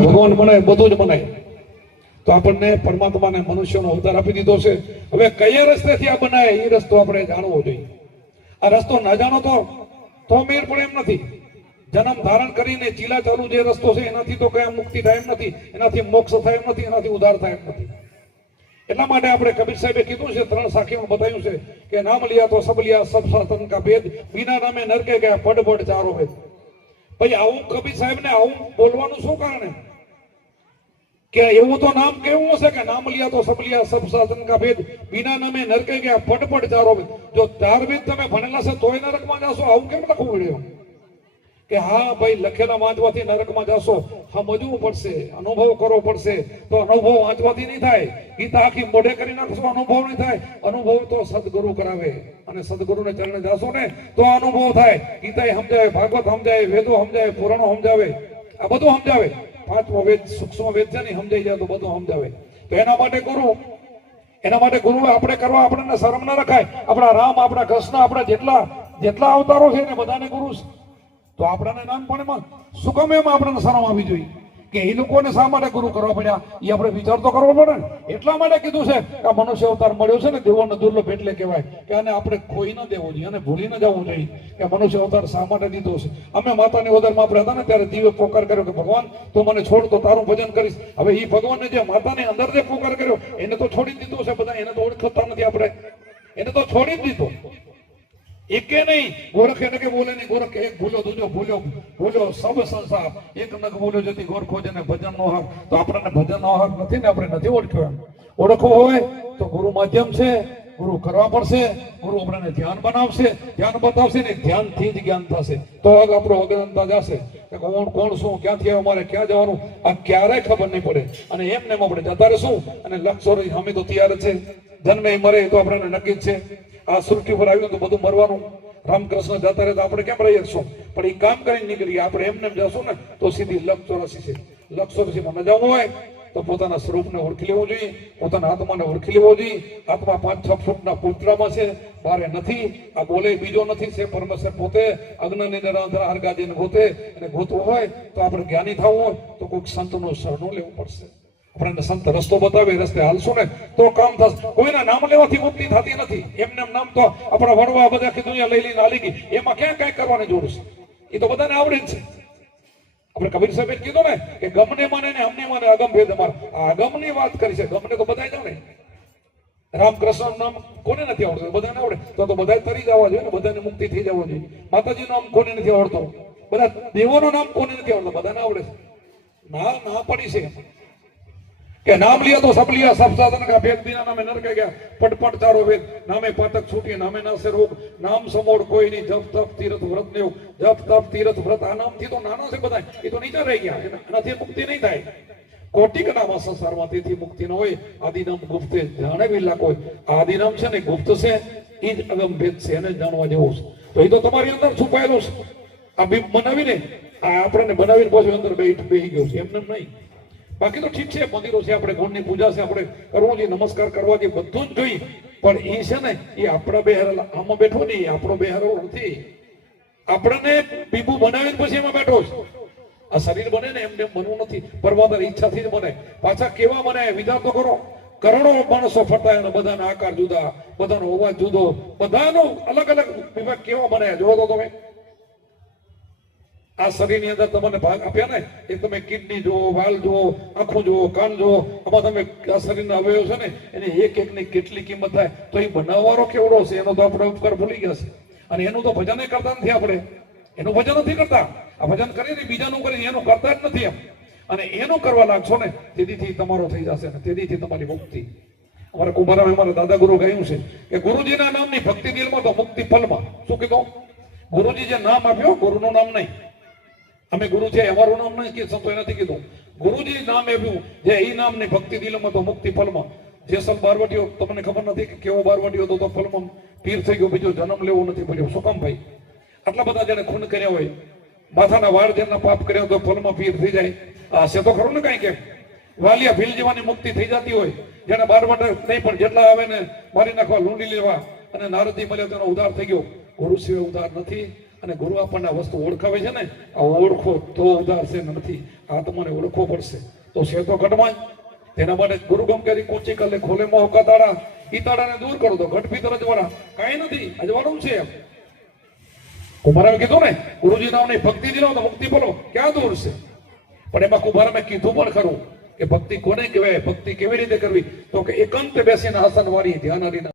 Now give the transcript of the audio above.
ભગવાન બનાય બધું જ બનાય, તો આપણને પરમાત્માને મનુષ્યનો અવતાર આપી દીધો છે. હવે કયા રસ્તેથી આ બનાય એ રસ્તો આપણે જાણવો જોઈએ. આ રસ્તો ના જાણો તો મેળ પડે એમ નથી. જન્મ ધારણ કરીને ચીલા ચાલુ જે રસ્તો છે એનાથી તો કયા મુક્તિ થાય એમ નથી, એનાથી મોક્ષ થાય એમ નથી, એનાથી ઉદ્ધાર થાય એમ નથી. એટલા માટે આપણે કબીર સાહેબે કીધું છે, 3 સાખીમાં બતાવ્યું છે કે નામ લિયા તો સબ લિયા સબ સાધન કા ભેદ, બિના નામે નરકે ગયા પડ પડ ચારો વેદ. ભાઈ આવું કબીર સાહેબ ને આવું બોલવાનું શું કારણ કે એવું તો નામ કેવું હશે કે નામ લિયા તો સબ લિયા સબ સાધન કા ભેદ, બિના નામે નરકે ગયા પડ પડ ચારો વેદ. જો 4 વેદ તમે ભણેલા છે તોય નરકમાં જાશો, આવું કેમ લખવું પડ્યું કે હા ભાઈ લખેલા વાંચવાથી નરકમાં જાશો? સમજવું પડશે, અનુભવ કરવો પડશે. તો અનુભવ વાંચવાથી નહીં થાય, ગીતા આખી મોઢે કરી નાખશો અનુભવ નહીં થાય. અનુભવ તો સદગુરુ કરાવે, અને સદગુરુને ચરણે જાશો ને તો અનુભવ થાય. ગીતા સમજાવે, ભાગવત સમજાવે, વેદો સમજાવે, પુરાણો સમજાવે, આ બધું સમજાવે. 5મો વેદ સૂક્ષ્મ વેદ છે ને સમજાઈ જાય તો બધું સમજાવે. તો એના માટે ગુરુ આપણે કરવા આપણને શરમ ના રખાય. આપણા રામ, આપણા કૃષ્ણ, આપણા જેટલા અવતારો છે ને બધાને ગુરુ છે. તો આપણાને નાનપણમાં શું કામ એમ આપણને શરમ આવી જોઈએ કે એ લોકોને શા માટે ગુરુ કરવા પડ્યા? એ આપણે વિચાર તો કરવો પડે ને. એટલા માટે કીધું છે કે મનુષ્ય અવતાર મળ્યો છે ને દેવોનો દુર્લભ એટલે કહેવાય કે આને આપણે ખોઈ ન દેવો જોઈએ અને ભૂલી ન જવું જોઈએ કે મનુષ્ય અવતાર શા માટે દીધો છે. અમે માતાની ઓદરમાં આપણે હતા ને ત્યારે દિવ્ય પોકાર કર્યો કે ભગવાન તું મને છોડ તો તારું ભજન કરીશ. હવે એ ભગવાનને જે માતાની અંદર જે પોકાર કર્યો એને તો છોડી દીધો છે બધા, એને તો ઓળખતા નથી આપણે, એને તો છોડી જ દીધો. એકે નહીં ગોરખ એને કે બોલે નહીં, ગોરખ એક ભૂલો દૂજો ભૂલ્યો સબ સંસાર, એક નગ ભૂલ્યો જતી ગોર ખોજે ને ભજન નો હક. તો આપણને ભજન નો હક નથી ને, આપણે નથી ઓળખ્યો. એમ ઓળખવો હોય તો ગુરુ માધ્યમ છે, ગુરુ કરવા પડશે. ગુરુ આપણને ધ્યાન બનાવશે, ધ્યાન બતાવશે ને ધ્યાનથી જ જ્ઞાન થશે. તો આપણો અજ્ઞાનતા જશે કે કોણ શું, ક્યાંથી આવ્યો, મારે ક્યાં જવાનું, આ ક્યારેય ખબર નહીં પડે. અને એમને આપણે જતા રહીશું અને લક્ષો અમે તો તૈયાર છે. જન્મે મરે તો આપણને નક્કી જ છે. આ સૃષ્ટિ પર આવ્યું તો બધું મરવાનું. રામકૃષ્ણ જતા રહે તો આપણે કેમ રહી શકશું? પણ એ કામ કરીને નીકળીએ. આપણે એમને જશું ને તો સીધી લક્ષ 84 છે. લક્ષ 84માં ન જવું હોય તો પોતાના સ્વરૂપને ઓળખી લેવું જોઈએ, પોતાના આત્માને ઓળખી લેવો જોઈએ. આત્મા 5-6 ફૂટના પુત્રમાં છે, બારે નથી. આ બોલે બીજો નથી, છે પરમેશ્વર પોતે. અગ્નિની નિરાંતર હરગાજીને ગોતે, અને ગોતવું હોય તો આપણે જ્ઞાની થવું હોય તો કોઈક સંતનું શરણું લેવું પડશે. આપણને સંત રસ્તો બતાવે, રસ્તે હાલશો ને તો કામ થશે. કોઈના નામ લેવાથી મુક્તિ થતી નથી. એમને નામ તો આપણા વડવા બધા દુનિયા લઈ લઈને હાલી ગઈ, એમાં ક્યાં કઈ કરવાની જરૂર છે? એ તો બધાને આવડે જ છે. આપણે કબીર સાહેબે કીધું ને કે ગમને માને ને અમને માને અગમ ભેદ અમાર. આ અગમની વાત કરી છે, ગમને તો બધા જાણે. રામકૃષ્ણ નામ કોને નથી આવડતું? બધાને આવડે. તો બધા તરી જવા જોઈએ ને, બધાને મુક્તિ થઈ જવા જોઈએ. માતાજી નામ કોને નથી આવડતું? બધા દેવોનું નામ કોને નથી આવડતું? બધાને આવડે છે. ના પડી છે કે નામ લિયા તો સબ લિયા સબ સાધન કા ભેદ, બિના નામે નરકે ગયા પટપટ ચારો વેદ. નામે પાતક છૂટી, નામે નાસે રોગ, નામ સમોડ કોઈ નહીં. જપ તપ તીરથ વ્રત ને જપ તપ તીરથ વ્રત. આ નામથી તો નાના છે બધા, એ તો નીચે રહી ગયા. એનાથી મુક્તિ નહીં થાય. કોટિક નામ સંસારમાં તેથી મુક્તિ ન હોય. આદિનામ ગુપ્તે જાણે વિલા કોઈ. આદિનામ છે ને ગુપ્ત છે, એ જ અગમ ભેદ છે, એને જાણવા જેવું છે. તો એ તો તમારી અંદર છુપાયેલું છે. આ બીપ બનાવીને આ આપણને બનાવીને પછી અંદર બેહી ગયું છે, એમને નહીં. બાકી તો ઠીક છે, મંદિરો છે, આપણે ગુણની પૂજા છે, આપણે કરવું જોઈએ, નમસ્કાર કરવા જોઈએ, બધું જ જોઈએ. પણ એ છે ને એ આપણા બેહારેલા આમાં બેઠો નહીં, આપણો બેહારેલો નથી. આપણને બીબુ બનાવીને પછી એમાં બેઠો છે. આ શરીર બને ને એમને બનવું નથી, પરમાત્મા ઈચ્છાથી જ બને. પાછા કેવા બને વિચાર તો કરો. કરોડો માણસો ફરતા હોય, બધાના આકાર જુદા, બધાનો અવાજ જુદો, બધાનો અલગ અલગ વિભાગ કેવા બને જોવો તો તમે. આ શરીરની અંદર તમને ભાગ આપ્યા ને, એ તમે કિડની જુઓ, વાલ જુઓ, આંખો જુઓ, કાન જુઓ, આમાં તમે આ શરીરના અવયવ છે ને એની એક એકની કેટલી કિંમત થાય. તો એ બનાવવાનો કેવડો છે એનો તો આપણે ઉપકાર ભૂલી ગયા છે. અને એનું તો ભજન કરતા નથી. આપણે એનું ભજન નથી કરતા. આ ભજન કરીને બીજાનું કરી એનું કરતા જ નથી એમ. અને એનું કરવા લાગશો ને તેથી તમારો થઈ જશે ને તેથી તમારી મુક્તિ. અમારા કુંભારામાં અમારા દાદા ગુરુ કહ્યું છે કે ગુરુજીના નામની ભક્તિ દિલમાં તો મુક્તિ ફલમાં. શું કીધું? ગુરુજી જે નામ આપ્યું, ગુરુનું નામ નહીં. અમે ગુરુ છે અમારું નામ નહીં કે સંતો નથી કીધું. ગુરુજી નામ આપ્યું જે એ નામની ભક્તિ દિલમાં તો મુક્તિ ફલમાં. જેસલ બારવટીયો તમને ખબર નથી કે કેવો બારવટીયો હતો? તો ફલમાં પીર થઈ ગયો, બીજો જન્મ લેવો નથી પડ્યો. શું કામ ભાઈ? આટલા બધા જેને ખૂન કર્યા હોય, માથાના વાળ જેમના પાપ કર્યા તો ફલમાં પીર થઈ જાય. આ છે તો ખરું ને કઈ કેમ? વાલિયા ભીલ જેવાની મુક્તિ થઈ જતી હોય, જેને બારવટ નહીં પણ જેટલા આવે ને મારી નાખવા, લૂંડી લેવા, અને નારદી મળ્યો તેનો ઉદ્ધાર થઈ ગયો. ગુરુ સિવાય ઉદ્ધાર નથી. અને ગુરુ આપણને આ વસ્તુ ઓળખાવે છે ને, આ ઓળખો તો ઉદાર છે નથી, આ તમને ઓળખવો પડશે તો છે તો ઘટમાં જ. તેના માટે ગુરુ ગમ કરી કૂંચી કરે ખોલે મોહ કા તાળા, ઈ તાળાને દૂર કરો તો ઘટ ભીતર અજવાળા કાંઈ નથી, અજવાળું છે એમ. કુંભારામે કીધું ને ગુરુજી નામની ભક્તિ દિલાવો તો મુક્તિ બોલો ક્યાં દૂર છે. પણ એમાં કુંભારામે કીધું પણ ખરું કે ભક્તિ કોને કહેવાય, ભક્તિ કેવી રીતે કરવી, તો કે એકાંતે બેસીને આસન વાળી ધ્યાન હરીને